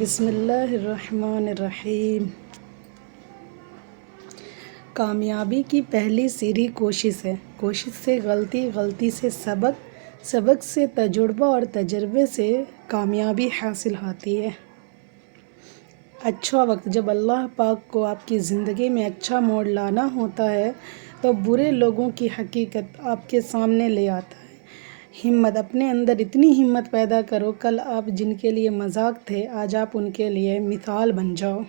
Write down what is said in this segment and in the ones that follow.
بسم اللہ الرحمن الرحیم۔ کامیابی کی پہلی سیڑھی کوشش ہے۔ کوشش سے غلطی، غلطی سے سبق، سبق سے تجربہ اور تجربے سے کامیابی حاصل ہوتی ہے۔ اچھا وقت، جب اللہ پاک کو آپ کی زندگی میں اچھا موڑ لانا ہوتا ہے تو برے لوگوں کی حقیقت آپ کے سامنے لے آتا ہے۔ ہمت، اپنے اندر اتنی ہمت پیدا کرو، کل آپ جن کے لیے مذاق تھے آج آپ ان کے لیے مثال بن جاؤ۔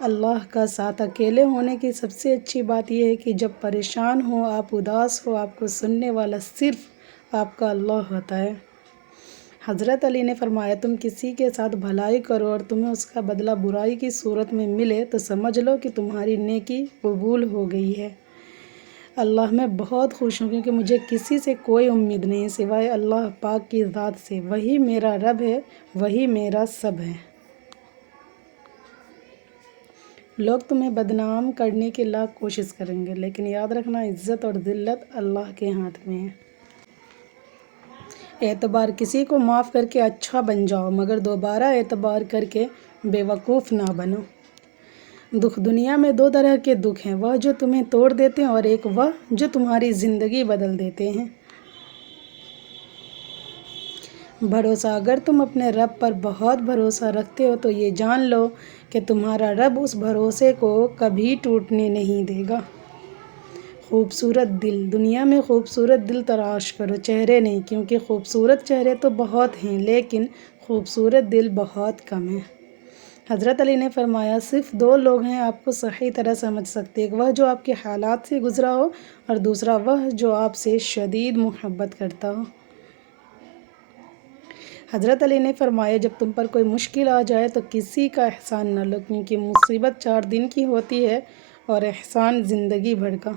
اللہ کا ساتھ، اکیلے ہونے کی سب سے اچھی بات یہ ہے کہ جب پریشان ہو، آپ اداس ہو، آپ کو سننے والا صرف آپ کا اللہ ہوتا ہے۔ حضرت علی نے فرمایا، تم کسی کے ساتھ بھلائی کرو اور تمہیں اس کا بدلہ برائی کی صورت میں ملے تو سمجھ لو کہ تمہاری نیکی قبول ہو گئی ہے۔ اللہ، میں بہت خوش ہوں کیونکہ مجھے کسی سے کوئی امید نہیں سوائے اللہ پاک کی ذات سے۔ وہی میرا رب ہے، وہی میرا سب ہے۔ لوگ تمہیں بدنام کرنے کی لاکھ کوشش کریں گے، لیکن یاد رکھنا عزت اور ذلت اللہ کے ہاتھ میں ہے۔ اعتبار، کسی کو معاف کر کے اچھا بن جاؤ، مگر دوبارہ اعتبار کر کے بے وقوف نہ بنو۔ دکھ، دنیا میں دو طرح کے دکھ ہیں، وہ جو تمہیں توڑ دیتے ہیں اور ایک وہ جو تمہاری زندگی بدل دیتے ہیں۔ بھروسہ، اگر تم اپنے رب پر بہت بھروسہ رکھتے ہو تو یہ جان لو کہ تمہارا رب اس بھروسے کو کبھی ٹوٹنے نہیں دے گا۔ خوبصورت دل، دنیا میں خوبصورت دل تلاش کرو، چہرے نہیں، کیونکہ خوبصورت چہرے تو بہت ہیں لیکن خوبصورت دل بہت کم ہیں۔ حضرت علی نے فرمایا، صرف دو لوگ ہیں آپ کو صحیح طرح سمجھ سکتے، ایک وہ جو آپ کے حالات سے گزرا ہو اور دوسرا وہ جو آپ سے شدید محبت کرتا ہو۔ حضرت علی نے فرمایا، جب تم پر کوئی مشکل آ جائے تو کسی کا احسان نہ لو، کیونکہ مصیبت 4 دن کی ہوتی ہے اور احسان زندگی بھر کا۔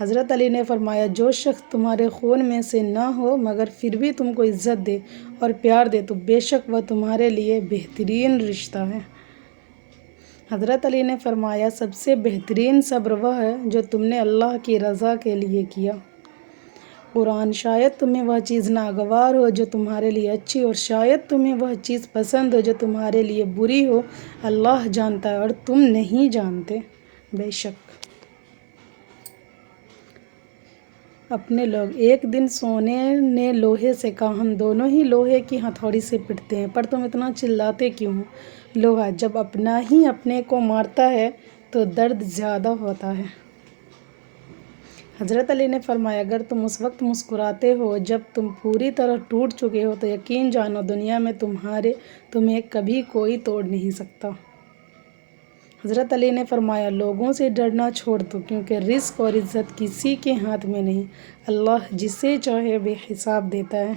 حضرت علی نے فرمایا، جو شخص تمہارے خون میں سے نہ ہو مگر پھر بھی تم کو عزت دے اور پیار دے تو بے شک وہ تمہارے لیے بہترین رشتہ ہے۔ حضرت علی نے فرمایا، سب سے بہترین صبر وہ ہے جو تم نے اللہ کی رضا کے لیے کیا۔ قرآن، شاید تمہیں وہ چیز ناگوار ہو جو تمہارے لیے اچھی اور شاید تمہیں وہ چیز پسند ہو جو تمہارے لیے بری ہو، اللہ جانتا ہے اور تم نہیں جانتے۔ بے شک اپنے لوگ، ایک دن سونے نے لوہے سے کہا، ہم دونوں ہی لوہے کی ہتھوڑی سے پٹتے ہیں، پر تم اتنا چلاتے کیوں ہو؟ لوہا جب اپنا ہی اپنے کو مارتا ہے تو درد زیادہ ہوتا ہے۔ حضرت علی نے فرمایا، اگر تم اس وقت مسکراتے ہو جب تم پوری طرح ٹوٹ چکے ہو تو یقین جانو دنیا میں تمہیں کبھی کوئی توڑ نہیں سکتا۔ حضرت علی نے فرمایا، لوگوں سے ڈرنا چھوڑ دو، کیونکہ رزق اور عزت کسی کے ہاتھ میں نہیں، اللہ جسے چاہے بے حساب دیتا ہے۔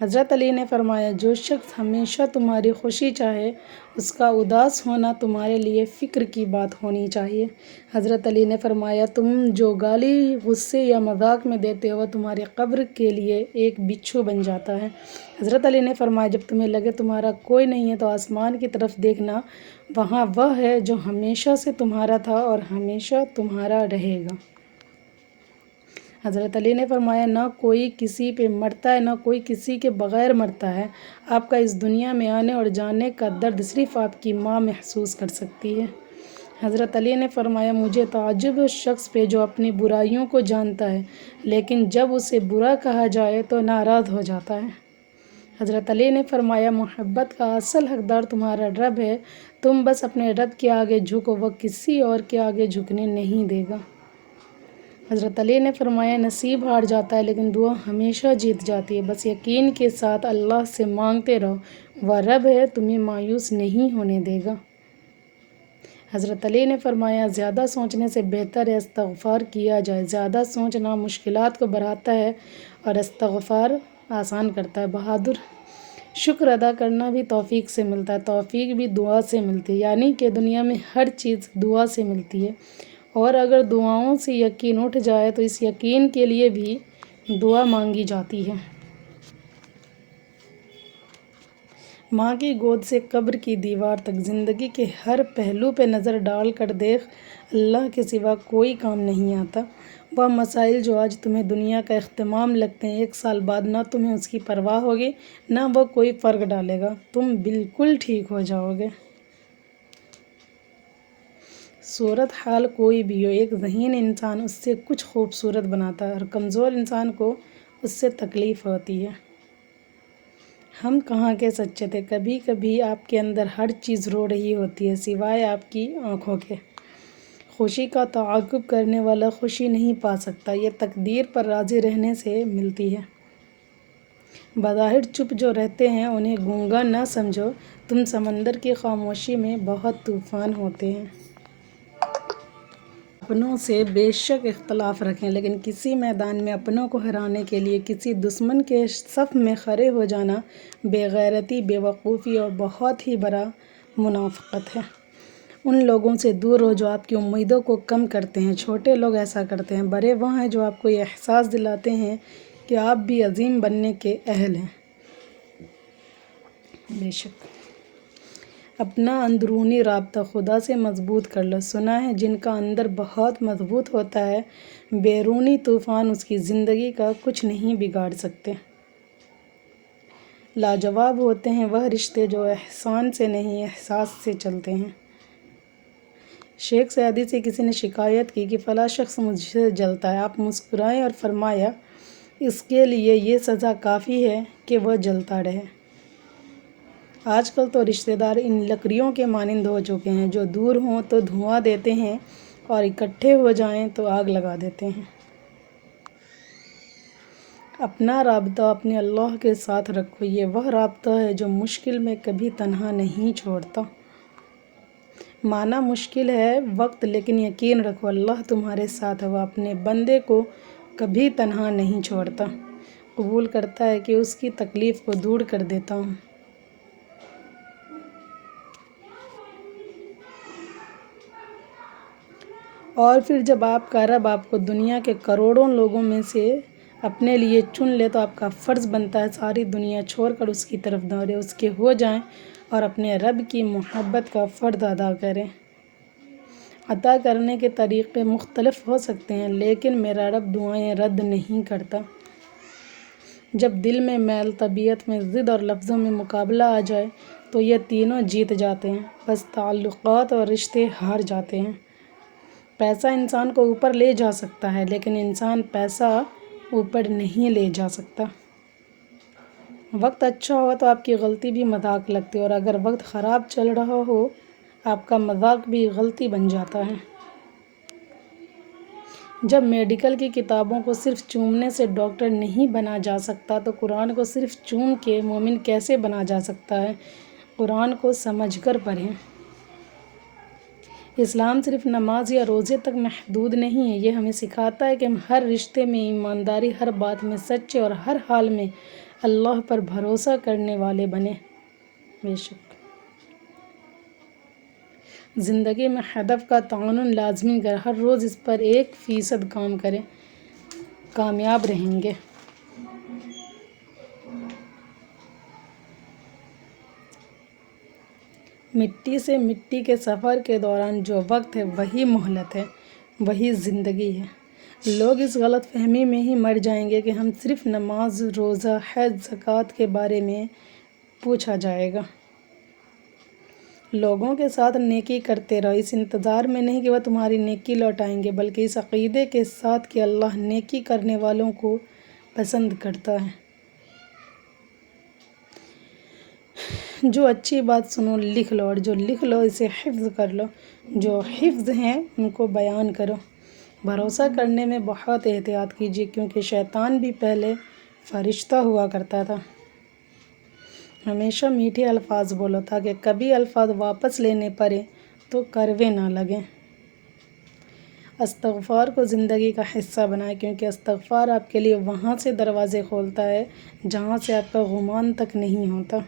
حضرت علی نے فرمایا، جو شخص ہمیشہ تمہاری خوشی چاہے اس کا اداس ہونا تمہارے لیے فکر کی بات ہونی چاہیے۔ حضرت علی نے فرمایا، تم جو گالی غصے یا مذاق میں دیتے ہو وہ تمہاری قبر کے لیے ایک بچھو بن جاتا ہے۔ حضرت علی نے فرمایا، جب تمہیں لگے تمہارا کوئی نہیں ہے تو آسمان کی طرف دیکھنا، وہاں وہ ہے جو ہمیشہ سے تمہارا تھا اور ہمیشہ تمہارا رہے گا۔ حضرت علی نے فرمایا، نہ کوئی کسی پہ مرتا ہے نہ کوئی کسی کے بغیر مرتا ہے، آپ کا اس دنیا میں آنے اور جانے کا درد صرف آپ کی ماں محسوس کر سکتی ہے۔ حضرت علی نے فرمایا، مجھے تعجب ہے اس شخص پہ جو اپنی برائیوں کو جانتا ہے لیکن جب اسے برا کہا جائے تو ناراض ہو جاتا ہے۔ حضرت علی نے فرمایا، محبت کا اصل حقدار تمہارا رب ہے، تم بس اپنے رب کے آگے جھکو، وہ کسی اور کے آگے جھکنے نہیں دے گا۔ حضرت علی نے فرمایا، نصیب ہار جاتا ہے لیکن دعا ہمیشہ جیت جاتی ہے، بس یقین کے ساتھ اللہ سے مانگتے رہو، وہ رب ہے تمہیں مایوس نہیں ہونے دے گا۔ حضرت علی نے فرمایا، زیادہ سوچنے سے بہتر ہے استغفار کیا جائے، زیادہ سوچنا مشکلات کو بڑھاتا ہے اور استغفار آسان کرتا ہے۔ بہادر، شکر ادا کرنا بھی توفیق سے ملتا ہے، توفیق بھی دعا سے ملتی ہے، یعنی کہ دنیا میں ہر چیز دعا سے ملتی ہے، اور اگر دعاؤں سے یقین اٹھ جائے تو اس یقین کے لیے بھی دعا مانگی جاتی ہے۔ ماں کی گود سے قبر کی دیوار تک، زندگی کے ہر پہلو پہ نظر ڈال کر دیکھ، اللہ کے سوا کوئی کام نہیں آتا، وہ مسائل جو آج تمہیں دنیا کا اختمام لگتے ہیں، 1 سال بعد نہ تمہیں اس کی پرواہ ہوگی، نہ وہ کوئی فرق ڈالے گا، تم بالکل ٹھیک ہو جاؤ گے۔ صورت حال کوئی بھی ہو، ایک ذہین انسان اس سے کچھ خوبصورت بناتا ہے اور کمزور انسان کو اس سے تکلیف ہوتی ہے۔ ہم کہاں کے سچے تھے، کبھی کبھی آپ کے اندر ہر چیز رو رہی ہوتی ہے سوائے آپ کی آنکھوں کے۔ خوشی کا تعاقب کرنے والا خوشی نہیں پا سکتا، یہ تقدیر پر راضی رہنے سے ملتی ہے۔ بظاہر چپ جو رہتے ہیں انہیں گونگا نہ سمجھو، تم سمندر کی خاموشی میں بہت طوفان ہوتے ہیں۔ اپنوں سے بے شک اختلاف رکھیں، لیکن کسی میدان میں اپنوں کو ہرانے کے لیے کسی دشمن کے صف میں کھڑے ہو جانا بے غیرتی، بے وقوفی اور بہت ہی بڑا منافقت ہے۔ ان لوگوں سے دور ہو جو آپ کی امیدوں کو کم کرتے ہیں۔ چھوٹے لوگ ایسا کرتے ہیں، بڑے وہ ہیں جو آپ کو یہ احساس دلاتے ہیں کہ آپ بھی عظیم بننے کے اہل ہیں۔ بے شک اپنا اندرونی رابطہ خدا سے مضبوط کر لو۔ سنا ہے جن کا اندر بہت مضبوط ہوتا ہے، بیرونی طوفان اس کی زندگی کا کچھ نہیں بگاڑ سکتے۔ لاجواب ہوتے ہیں وہ رشتے جو احسان سے نہیں احساس سے چلتے ہیں۔ شیخ سعدی سے کسی نے شکایت کی کہ فلاں شخص مجھ سے جلتا ہے، آپ مسکرائے اور فرمایا اس کے لیے یہ سزا کافی ہے کہ وہ جلتا رہے۔ آج کل تو رشتہ دار ان لکڑیوں کے مانند ہو چکے ہیں جو دور ہوں تو دھواں دیتے ہیں اور اکٹھے ہو جائیں تو آگ لگا دیتے ہیں۔ اپنا رابطہ اپنے اللہ کے ساتھ رکھو، یہ وہ رابطہ ہے جو مشکل میں کبھی تنہا نہیں چھوڑتا۔ مانا مشکل ہے وقت، لیکن یقین رکھو اللہ تمہارے ساتھ ہے، وہ اپنے بندے کو کبھی تنہا نہیں چھوڑتا، قبول کرتا ہے کہ اس کی تکلیف کو دور کر دیتا ہوں۔ اور پھر جب آپ کا رب آپ کو دنیا کے کروڑوں لوگوں میں سے اپنے لیے چن لے تو آپ کا فرض بنتا ہے ساری دنیا چھوڑ کر اس کی طرف دوڑیں، اس کے ہو جائیں اور اپنے رب کی محبت کا فرض ادا کریں۔ عطا کرنے کے طریقے مختلف ہو سکتے ہیں، لیکن میرا رب دعائیں رد نہیں کرتا۔ جب دل میں میل، طبیعت میں ضد اور لفظوں میں مقابلہ آ جائے تو یہ تینوں جیت جاتے ہیں، بس تعلقات اور رشتے ہار جاتے ہیں۔ پیسہ انسان کو اوپر لے جا سکتا ہے، لیکن انسان پیسہ اوپر نہیں لے جا سکتا۔ وقت اچھا ہو تو آپ کی غلطی بھی مذاق لگتی ہے، اور اگر وقت خراب چل رہا ہو آپ کا مذاق بھی غلطی بن جاتا ہے۔ جب میڈیکل کی کتابوں کو صرف چومنے سے ڈاکٹر نہیں بنا جا سکتا تو قرآن کو صرف چوم کے مومن کیسے بنا جا سکتا ہے؟ قرآن کو سمجھ کر پڑھیں۔ اسلام صرف نماز یا روزے تک محدود نہیں ہے، یہ ہمیں سکھاتا ہے کہ ہم ہر رشتے میں ایمانداری، ہر بات میں سچے اور ہر حال میں اللہ پر بھروسہ کرنے والے بنیں۔ بے شک زندگی میں ہدف کا تعین لازمی کر ہر روز اس پر 1% کام کریں، کامیاب رہیں گے۔ مٹی سے مٹی کے سفر کے دوران جو وقت ہے وہی مہلت ہے، وہی زندگی ہے۔ لوگ اس غلط فہمی میں ہی مر جائیں گے کہ ہم صرف نماز، روزہ، حج، زکوٰۃ کے بارے میں پوچھا جائے گا۔ لوگوں کے ساتھ نیکی کرتے رہو، اس انتظار میں نہیں کہ وہ تمہاری نیکی لوٹائیں گے، بلکہ اس عقیدے کے ساتھ کہ اللہ نیکی کرنے والوں کو پسند کرتا ہے۔ جو اچھی بات سنو لکھ لو، اور جو لکھ لو اسے حفظ کر لو، جو حفظ ہیں ان کو بیان کرو۔ بھروسہ کرنے میں بہت احتیاط کیجیے، کیونکہ شیطان بھی پہلے فرشتہ ہوا کرتا تھا۔ ہمیشہ میٹھے الفاظ بولو تاکہ کبھی الفاظ واپس لینے پڑے تو کڑوے نہ لگیں۔ استغفار کو زندگی کا حصہ بنائیں، کیونکہ استغفار آپ کے لیے وہاں سے دروازے کھولتا ہے جہاں سے آپ کا گمان تک نہیں ہوتا۔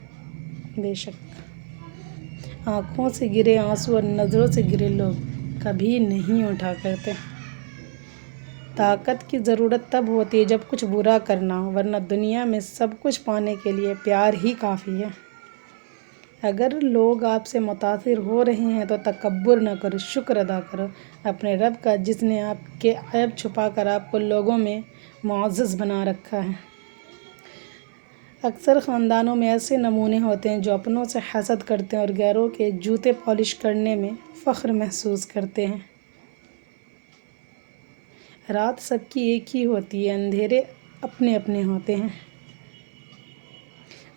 بے شک آنکھوں سے گرے آنسو اور نظروں سے گرے لوگ کبھی نہیں اٹھا کرتے۔ طاقت کی ضرورت تب ہوتی ہے جب کچھ برا کرنا ہو، ورنہ دنیا میں سب کچھ پانے کے لیے پیار ہی کافی ہے۔ اگر لوگ آپ سے متاثر ہو رہے ہیں تو تکبر نہ کرو، شکر ادا کرو اپنے رب کا، جس نے آپ کے عیب چھپا کر آپ کو لوگوں میں معزز بنا رکھا ہے۔ اکثر خاندانوں میں ایسے نمونے ہوتے ہیں جو اپنوں سے حسد کرتے ہیں اور غیروں کے جوتے پالش کرنے میں فخر محسوس کرتے ہیں۔ رات سب کی ایک ہی ہوتی ہے، اندھیرے اپنے اپنے ہوتے ہیں۔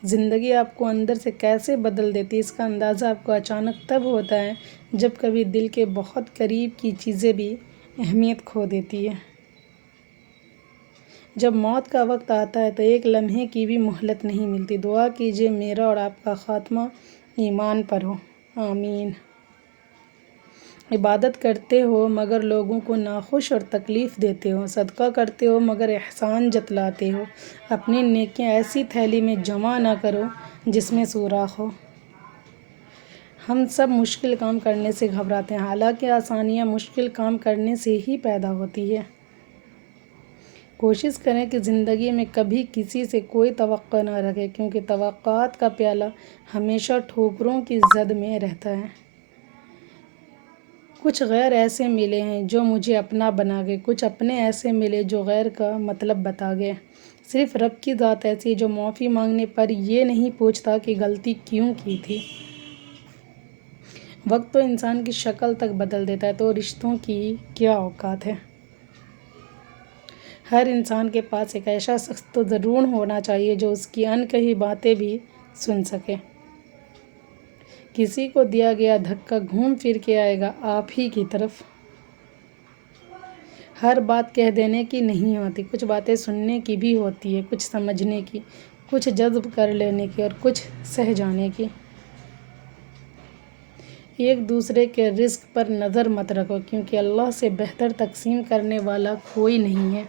زندگی آپ کو اندر سے کیسے بدل دیتی ہے، اس کا اندازہ آپ کو اچانک تب ہوتا ہے جب کبھی دل کے بہت قریب کی چیزیں بھی اہمیت کھو دیتی ہے۔ جب موت کا وقت آتا ہے تو ایک لمحے کی بھی مہلت نہیں ملتی۔ دعا کیجیے میرا اور آپ کا خاتمہ ایمان پر ہو، آمین۔ عبادت کرتے ہو مگر لوگوں کو ناخوش اور تکلیف دیتے ہو، صدقہ کرتے ہو مگر احسان جتلاتے ہو، اپنی نیکیاں ایسی تھیلی میں جمع نہ کرو جس میں سوراخ ہو۔ ہم سب مشکل کام کرنے سے گھبراتے ہیں، حالانکہ آسانیاں مشکل کام کرنے سے ہی پیدا ہوتی ہے۔ کوشش کریں کہ زندگی میں کبھی کسی سے کوئی توقع نہ رکھیں، کیونکہ توقعات کا پیالہ ہمیشہ ٹھوکروں کی زد میں رہتا ہے۔ کچھ غیر ایسے ملے ہیں جو مجھے اپنا بنا گئے، کچھ اپنے ایسے ملے جو غیر کا مطلب بتا گئے۔ صرف رب کی ذات ایسی ہے جو معافی مانگنے پر یہ نہیں پوچھتا کہ غلطی کیوں کی تھی۔ وقت تو انسان کی شکل تک بدل دیتا ہے، تو رشتوں کی کیا اوقات ہے۔ ہر انسان کے پاس ایک ایسا شخص تو ضرور ہونا چاہیے جو اس کی انکہی باتیں بھی سن سکے۔ کسی کو دیا گیا دھکا گھوم پھر کے آئے گا آپ ہی کی طرف۔ ہر بات کہہ دینے کی نہیں ہوتی، کچھ باتیں سننے کی بھی ہوتی ہے، کچھ سمجھنے کی، کچھ جذب کر لینے کی اور کچھ سہ جانے کی۔ ایک دوسرے کے رزق پر نظر مت رکھو، کیونکہ اللہ سے بہتر تقسیم کرنے والا کوئی نہیں ہے۔